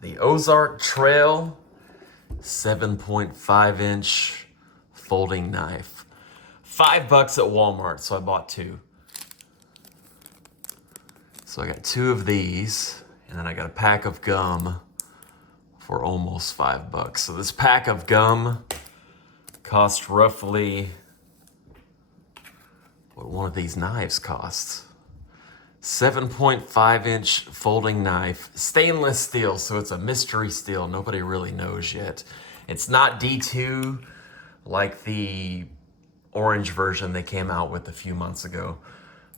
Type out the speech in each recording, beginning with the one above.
The Ozark Trail 7.5 inch folding knife. $5 at Walmart, so I bought two. So I got two of these, and then I got a pack of gum for almost $5. So this pack of gum cost roughly what one of these knives costs. 7.5 inch folding knife, stainless steel, so it's a mystery steel. Nobody really knows yet. It's not D2 like the orange version they came out with a few months ago.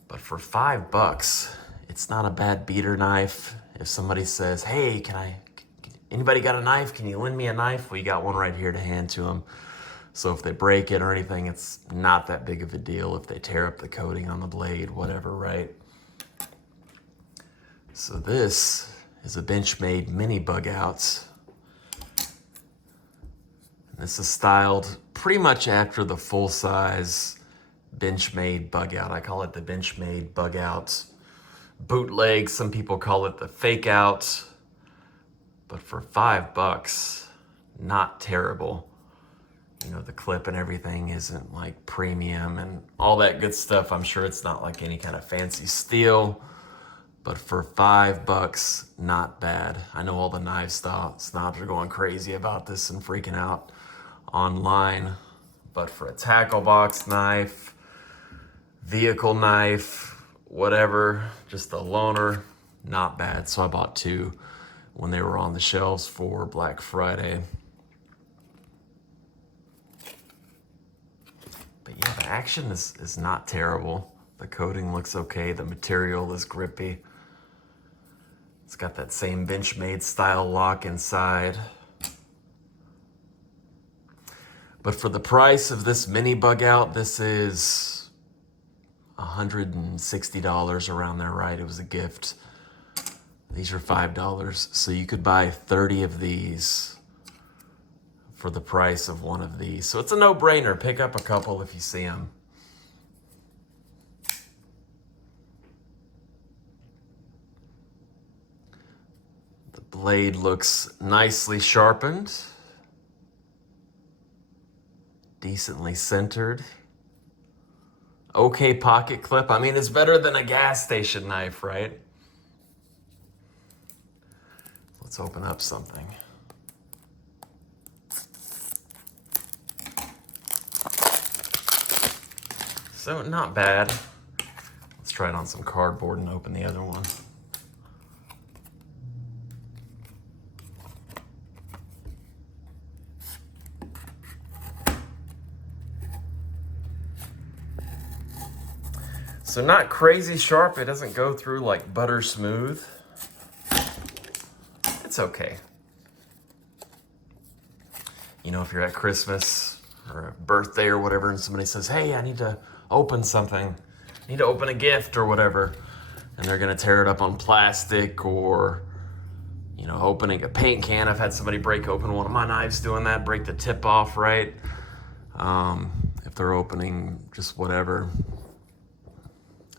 But for $5, it's not a bad beater knife. If somebody says, hey, anybody got a knife? Can you lend me a knife? We got one right here to hand to them. So if they break it or anything, it's not that big of a deal. If they tear up the coating on the blade, whatever, right? So this is a Benchmade mini Bugout. This is styled pretty much after the full-size Benchmade Bugout. I call it the Benchmade Bugout bootleg. Some people call it the fake out. But for $5, not terrible. You know, the clip and everything isn't like premium and all that good stuff. I'm sure it's not like any kind of fancy steel. But for $5, not bad. I know all the knife snobs are going crazy about this and freaking out online. But for a tackle box knife, vehicle knife, whatever, just a loaner, not bad. So I bought two when they were on the shelves for Black Friday. But yeah, the action is not terrible. The coating looks okay. The material is grippy. It's got that same Benchmade style lock inside. But for the price of this mini Bugout, this is $160 around there, right? It was a gift. These are $5. So you could buy 30 of these for the price of one of these. So it's a no-brainer. Pick up a couple if you see them. Blade looks nicely sharpened, decently centered. Okay pocket clip. I mean, it's better than a gas station knife, right? Let's open up something. So not bad. Let's try it on some cardboard and open the other one. So not crazy sharp. It doesn't go through like butter smooth. It's okay. You know, if you're at Christmas or a birthday or whatever and somebody says, hey, I need to open something. I need to open a gift or whatever. And they're gonna tear it up on plastic or, you know, opening a paint can. I've had somebody break open one of my knives doing that, break the tip off, right? If they're opening just whatever,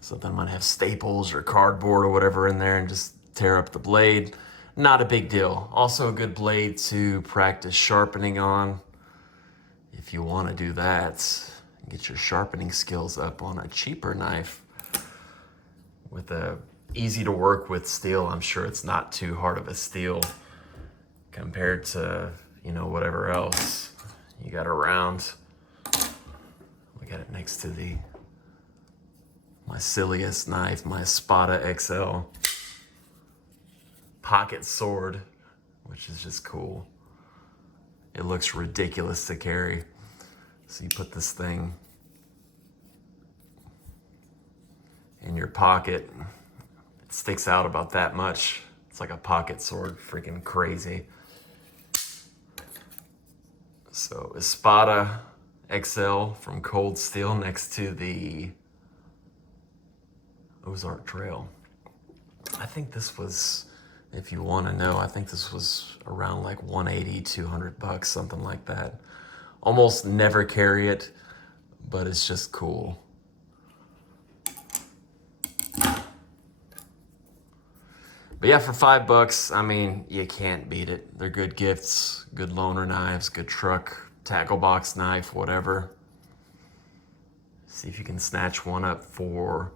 something might have staples or cardboard or whatever in there and just tear up the blade. Not a big deal. Also a good blade to practice sharpening on. If you want to do that, get your sharpening skills up on a cheaper knife. With a easy to work with steel, I'm sure it's not too hard of a steel compared to, you know, whatever else you got around. Look at it next to my silliest knife, my Espada XL pocket sword, which is just cool. It looks ridiculous to carry. So you put this thing in your pocket. It sticks out about that much. It's like a pocket sword, freaking crazy. So Espada XL from Cold Steel next to the Ozark Trail. I think this was, if you want to know, I think this was around like $180, $200, something like that. Almost never carry it, but it's just cool. But yeah, for $5, I mean, you can't beat it. They're good gifts, good loaner knives, good truck, tackle box knife, whatever. See if you can snatch one up for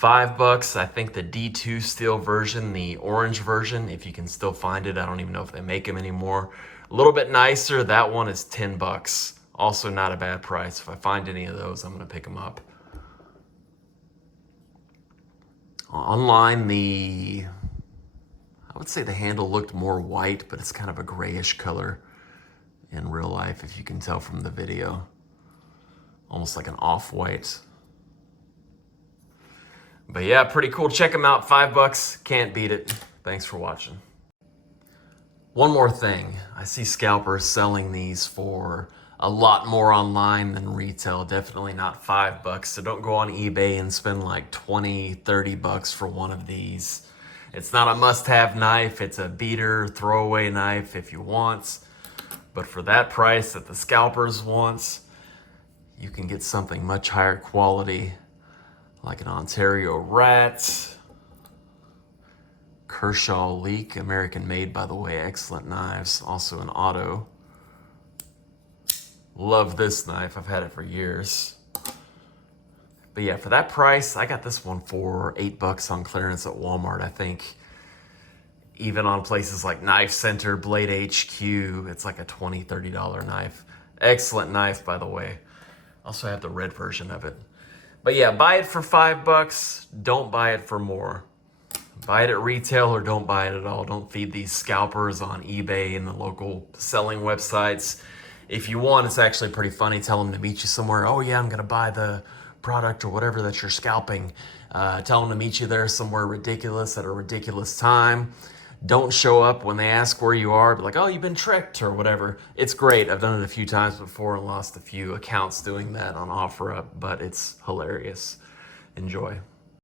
$5. I think the D2 steel version, the orange version, if you can still find it, I don't even know if they make them anymore. A little bit nicer, that one is $10. Also not a bad price. If I find any of those, I'm gonna pick them up. Online, I would say the handle looked more white, but it's kind of a grayish color in real life, if you can tell from the video. Almost like an off-white. But yeah, pretty cool. Check them out. $5. Can't beat it. Thanks for watching. One more thing. I see scalpers selling these for a lot more online than retail. Definitely not $5. So don't go on eBay and spend like 20, 30 bucks for one of these. It's not a must-have knife. It's a beater, throwaway knife if you want. But for that price that the scalpers want, you can get something much higher quality, like an Ontario Rat, Kershaw Leak, American made by the way, excellent knives. Also an Auto. Love this knife, I've had it for years. But yeah, for that price, I got this one for $8 on clearance at Walmart, I think. Even on places like Knife Center, Blade HQ, it's like a $20, $30 knife. Excellent knife, by the way. Also have the red version of it. But yeah, buy it for $5. Don't buy it for more. Buy it at retail or don't buy it at all. Don't feed these scalpers on eBay and the local selling websites. If you want, it's actually pretty funny. Tell them to meet you somewhere. Oh yeah, I'm gonna buy the product or whatever that you're scalping. Tell them to meet you there somewhere ridiculous at a ridiculous time. Don't show up when they ask where you are. Be like, oh, you've been tricked or whatever. It's great. I've done it a few times before and lost a few accounts doing that on OfferUp, but it's hilarious. Enjoy.